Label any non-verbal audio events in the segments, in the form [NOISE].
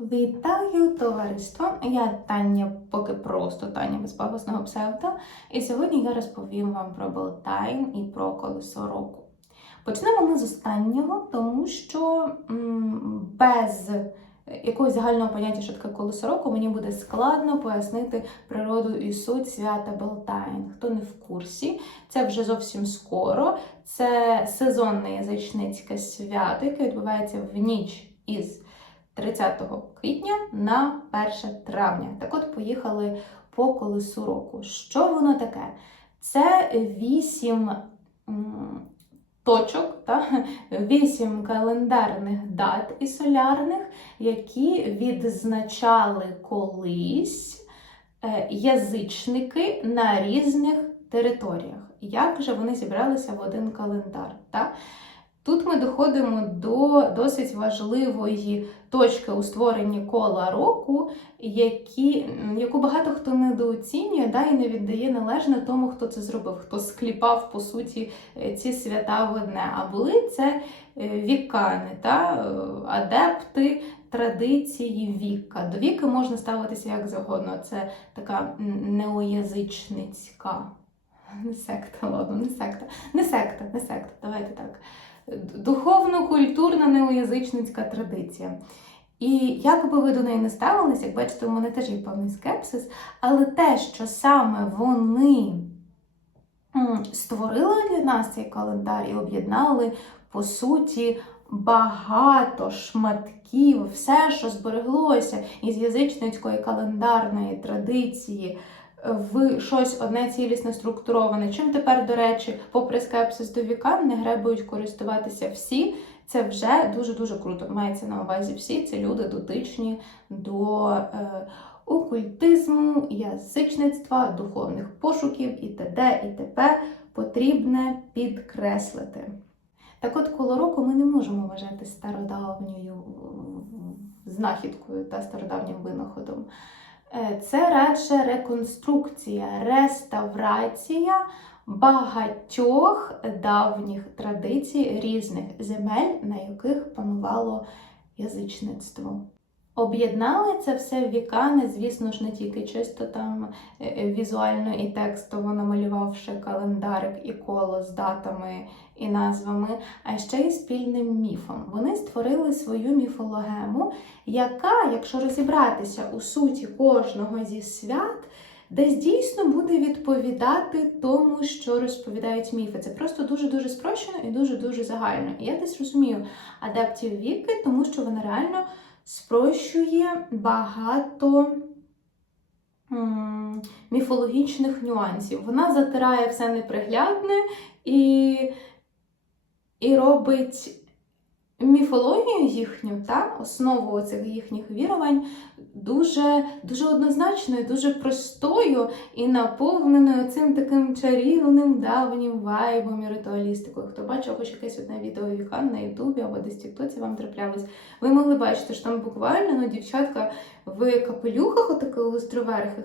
Вітаю товариство! Я Таня, поки просто Таня без пафосного псевдо. І сьогодні я розповім вам про Белтайн і про колесо року. Почнемо ми з останнього, тому що м, без якогось загального поняття, що таке колесо року, мені буде складно пояснити природу і суть свята Белтайн. Хто не в курсі, це вже зовсім скоро. Це сезонне язичницьке свято, яке відбувається в ніч із 30 квітня на 1 травня. Так от поїхали по колесу року. Що воно таке? Це вісім точок, та? вісім календарних дат і солярних, які відзначали колись е, язичники на різних територіях. Як же вони зібралися в один календар? Та? Тут ми доходимо до досить важливої точки у створенні кола року, які, яку багато хто недооцінює да, і не віддає належне тому, хто це зробив, хто скліпав по суті е, ці свята в одне. А були це е, вікани, та, е, адепти традиції віка. До віки можна ставитися як завгодно. Це така неоязичницька. Не секта, ладно, не секта. Не секта, не секта, давайте так духовно-культурна неоязичницька традиція. І як би ви до неї не ставилися, як бачите, у мене теж є певний скепсис, але те, що саме вони створили для нас цей календар і об'єднали, по суті, багато шматків, все, що збереглося із язичницької календарної традиції в щось одне цілісне структуроване. Чим тепер, до речі, попри скепсис до вікан, не гребують користуватися всі. Це вже дуже-дуже круто. Мається на увазі всі. Це люди дотичні до е, окультизму, язичництва, духовних пошуків і т.д. і т.п. потрібне підкреслити. Так от коло року ми не можемо вважати стародавньою знахідкою та стародавнім винаходом. Е, Це радше реконструкція, реставрація багатьох давніх традицій різних земель, на яких панувало язичництво. Об'єднали це все в вікани, звісно ж, не тільки чисто там е, е, візуально і текстово намалювавши календарик і коло з датами і назвами, а ще й спільним міфом. Вони створили свою міфологему, яка, якщо розібратися у суті кожного зі свят, десь дійсно буде відповідати тому, що розповідають міфи. Це просто дуже-дуже спрощено і дуже-дуже загально. І я десь розумію адептів віки, тому що вона реально спрощує багато міфологічних нюансів. Вона затирає все неприглядне і, і робить міфологію їхню, та, основу цих їхніх вірувань дуже, дуже однозначною, дуже простою і наповненою цим таким чарівним давнім вайбом і ритуалістикою. Хто бачив хоч якесь одне відео вікан на Ютубі або десь Тіктоці вам траплялось, ви могли бачити, що там буквально ну, дівчатка в капелюхах, отаких гостроверхих,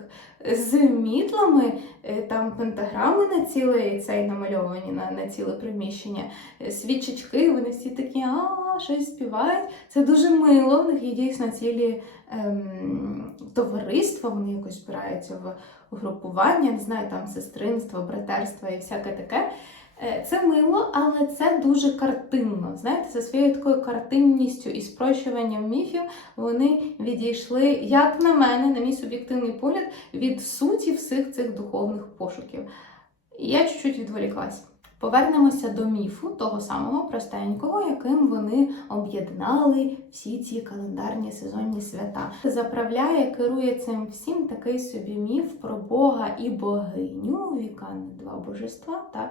з мітлами, е, там пентаграми на ціле цей намальовані на, на ціле приміщення, е, свічечки, вони всі такі, а, щось співають. Це дуже мило, в них є дійсно цілі ем, товариства, вони якось збираються в угрупування, не знаю, там сестринство, братерство і всяке таке. Е, Це мило, але це дуже картинно. Знаєте, за своєю такою картинністю і спрощуванням міфів вони відійшли, як на мене, на мій суб'єктивний погляд, від суті всіх цих духовних пошуків. І Я чуть-чуть відволіклась. Повернемося до міфу, того самого простенького, яким вони об'єднали всі ці календарні сезонні свята. Заправляє, керує цим всім такий собі міф про Бога і богиню, вікани два божества, та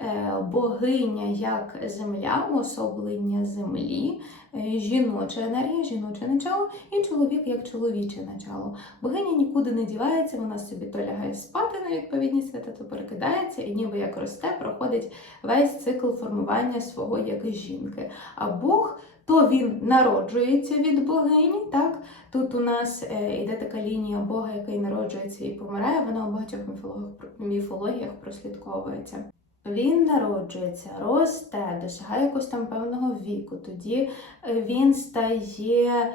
е, богиня як земля, уособлення землі, е, жіноча енергія, жіноче начало, і чоловік як чоловіче начало. Богиня нікуди не дівається, вона собі то лягає спати на відповідні свята, то перекидається, і ніби як росте, проходить весь цикл формування свого як жінки. А Бог то він народжується від богині. так? Тут у нас е, йде така лінія Бога, який народжується і помирає, вона у багатьох міфологіях, міфологіях прослідковується. Він народжується, росте, досягає якогось там певного віку. Тоді е, він стає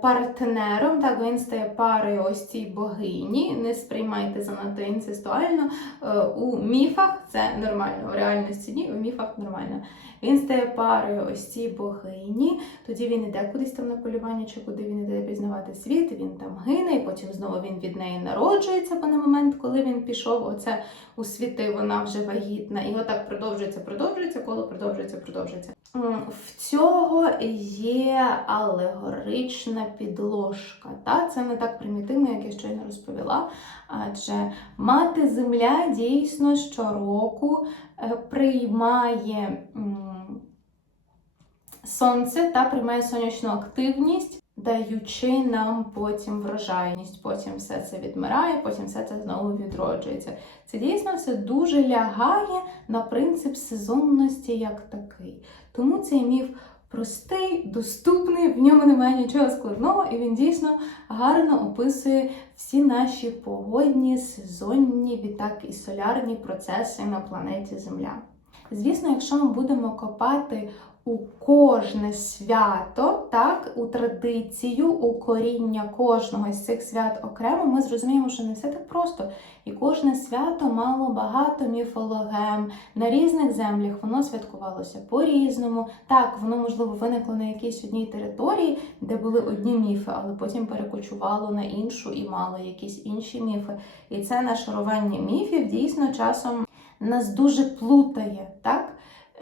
партнером, так він стає парою ось цій богині. Не сприймайте занадто інцестуально. Е, У міфах це нормально, у реальності ні, у міфах нормально. Він стає парою ось цій богині, тоді він іде кудись там на полювання, чи куди він іде пізнавати світ, він там гине, і потім знову він від неї народжується, бо на момент, коли він пішов, оце у світи, вона вже вагітна. І отак продовжується, продовжується, коло продовжується, продовжується. В цього є алегорична підложка. Та? Це не так примітивно, як я щойно розповіла. Адже мати земля дійсно щороку е, приймає сонце та приймає сонячну активність, даючи нам потім врожайність. Потім все це відмирає, потім все це знову відроджується. Це дійсно все дуже лягає на принцип сезонності як такий. Тому цей міф простий, доступний, в ньому немає нічого складного, і він дійсно гарно описує всі наші погодні, сезонні, відтак і солярні процеси на планеті Земля. Звісно, якщо ми будемо копати у кожне свято, так, у традицію, у коріння кожного з цих свят окремо, ми зрозуміємо, що не все так просто. І кожне свято мало багато міфологем. На різних землях воно святкувалося по-різному. Так, воно можливо виникло на якійсь одній території, де були одні міфи, але потім перекочувало на іншу і мало якісь інші міфи. І це нашарування міфів дійсно часом нас дуже плутає, так?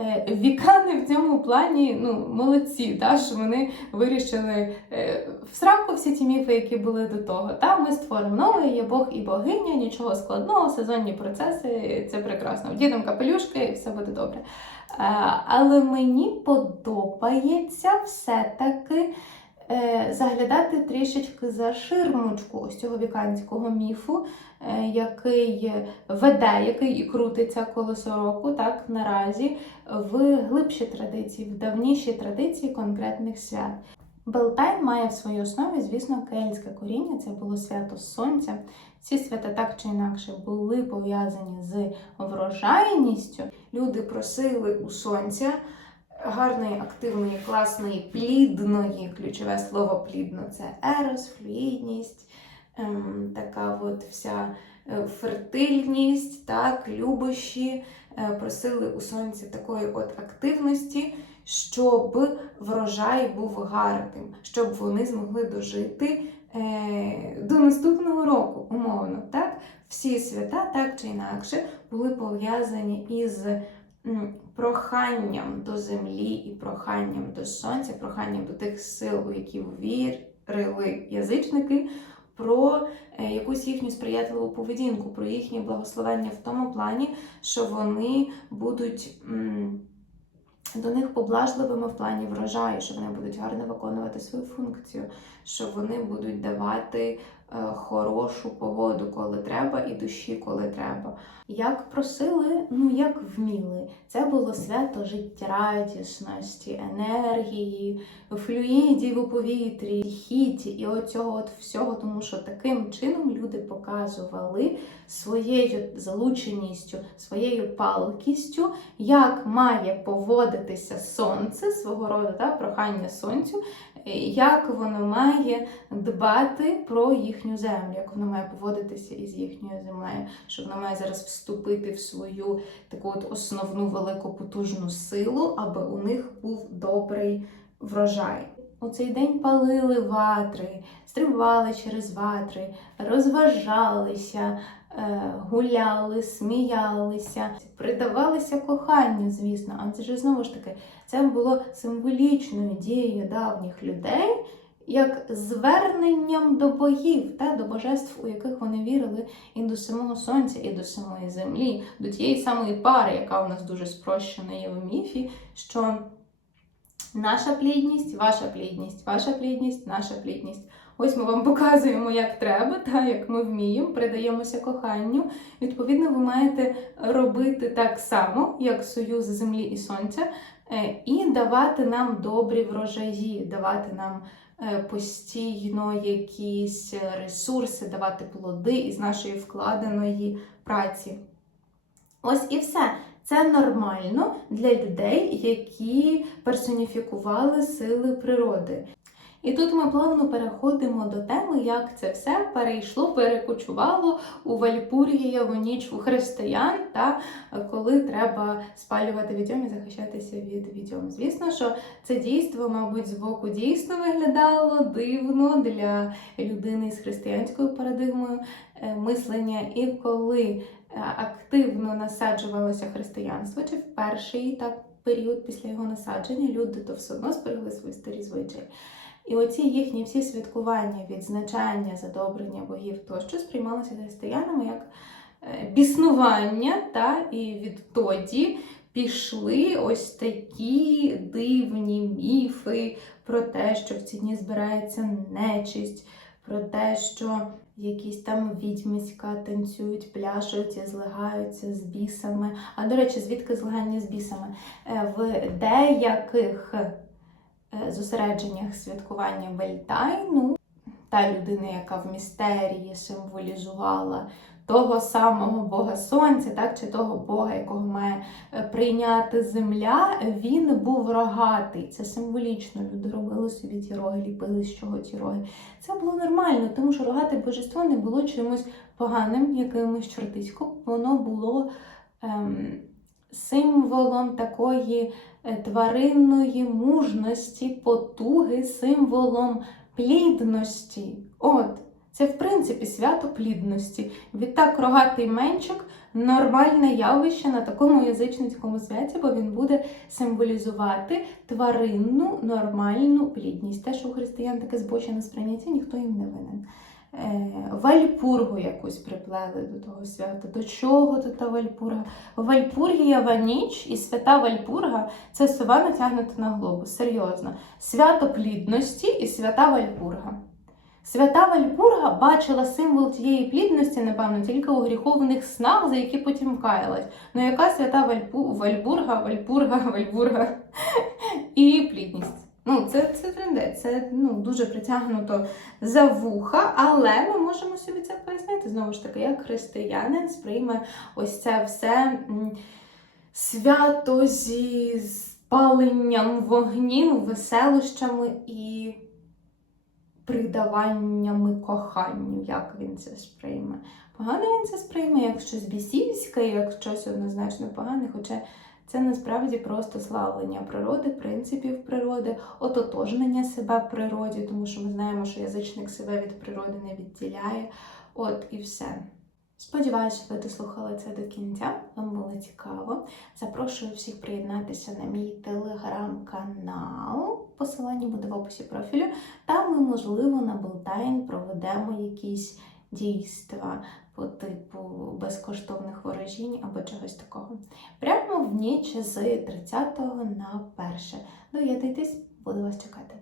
Е, Вікани в цьому плані ну, молодці, та, що вони вирішили е, в сраку всі ті міфи, які були до того. Та, ми створимо нове, є Бог і богиня, нічого складного, сезонні процеси, це прекрасно. Вдінемо капелюшки і все буде добре. Е, але мені подобається все-таки заглядати трішечки за ширмочку ось цього віканського міфу, е, який веде, який і крутиться колесо року, так наразі, в глибші традиції, в давніші традиції конкретних свят. Белтайн має в своїй основі, звісно, кельтське коріння, це було свято Сонця. Ці свята так чи інакше були пов'язані з врожайністю. Люди просили у сонця гарної, активної, класної, плідної, ключове слово плідно це ерос, флюїдність, ем, така от вся е, фертильність, так, любощі. Е, Просили у сонця такої от активності, щоб врожай був гарним, щоб вони змогли дожити е, до наступного року, умовно. Так? Всі свята, так чи інакше, були пов'язані із проханням до землі і проханням до сонця, проханням до тих сил, у які вірили язичники, про е, якусь їхню сприятливу поведінку, про їхнє благословення в тому плані, що вони будуть. до них поблажливими в плані врожаю, що вони будуть гарно виконувати свою функцію, що вони будуть давати е, хорошу погоду, коли треба, і душі, коли треба. Як просили, ну як вміли. Це було свято життєрадісності, енергії, флюїдів у повітрі, хіті і оцього от всього, тому що таким чином люди показували своєю залученістю, своєю палкістю, як має поводитися сонце свого роду, та, прохання сонцю, е, як воно має дбати про їхню землю, як воно має поводитися із їхньою землею, що воно має зараз вступити в свою таку от основну велику потужну силу, аби у них був добрий врожай. У цей день палили ватри, стрибали через ватри, розважалися, гуляли, сміялися, придавалися коханню, звісно. А це ж знову ж таки це було символічною дією давніх людей, як зверненням до богів та до божеств, у яких вони вірили, і до самого сонця, і до самої землі, до тієї самої пари, яка у нас дуже спрощена є в міфі, що наша плідність, ваша плідність, ваша плідність, наша плідність. Ось ми вам показуємо, як треба, та як ми вміємо, придаємося коханню. Відповідно, ви маєте робити так само, як союз землі і сонця, е, і давати нам добрі врожаї, давати нам е, постійно якісь ресурси, давати плоди із нашої вкладеної праці. Ось і все. Це нормально для людей, які персоніфікували сили природи. І тут ми плавно переходимо до теми, як це все перейшло, перекочувало у Вальпургієву ніч у християн, та коли треба спалювати відьом і захищатися від відьом. Звісно, що це дійство, мабуть, з боку дійсно виглядало дивно для людини з християнською парадигмою е, мислення. І коли е, активно насаджувалося християнство, чи в перший так період після його насадження, люди то все одно зберегли свої старі звичаї. І оці їхні всі святкування, відзначання, задобрення богів тощо сприймалися християнами як е, біснування, та, і відтоді пішли ось такі дивні міфи про те, що в ці дні збирається нечисть, про те, що якісь там відьмиська танцюють, пляшуть і злигаються з бісами. А до речі, звідки злигання з бісами? Е, В деяких зосередженнях святкування Вельтайну та людина, яка в містерії символізувала того самого Бога Сонця, так, чи того Бога, якого має е, прийняти земля, він був рогатий. Це символічно. Люди робили собі ті роги, ліпили з чого ті роги. Це було нормально, тому що рогате божество не було чимось поганим, якимось чортиськом. Воно було ем, символом такої е, тваринної мужності, потуги, символом плідності. От, це в принципі свято плідності. Відтак рогатий менчик нормальне явище на такому язичницькому святі, бо він буде символізувати тваринну нормальну плідність. Те, що у християн таке збочене сприйняття, ніхто їм не винен. Е, Вальпургу якусь приплели до того свята. До чого то та Вальпурга? Вальпургієва ніч і свята Вальпурга це сова натягнута на глобус. Серйозно. Свято плідності і свята Вальпурга. Свята Вальпурга бачила символ тієї плідності, напевно, тільки у гріховних снах, за які потім каялась. Ну яка свята Вальпу... Вальбурга, Вальпурга, [LAUGHS] Вальбурга і плідність. Ну, це, це трендець, це ну, дуже притягнуто за вуха, але ми можемо собі це пояснити. Знову ж таки, як християнин сприйме ось це все свято зі спаленням вогнів, веселощами і придаваннями коханню, як він це сприйме. Погано він це сприйме як щось бісівське, як щось однозначно погане, хоча це насправді просто славлення природи, принципів природи, ототожнення себе в природі, тому що ми знаємо, що язичник себе від природи не відділяє. От і все. Сподіваюся, ви дослухали це до кінця. Вам було цікаво. Запрошую всіх приєднатися на мій телеграм-канал. Посилання буде в описі профілю. Там ми, можливо, на Белтайн проведемо якісь дійства по типу безкоштовних ворожінь або чогось такого. Прямо в ніч з 30 на 1. Доєднуйтесь, буду вас чекати.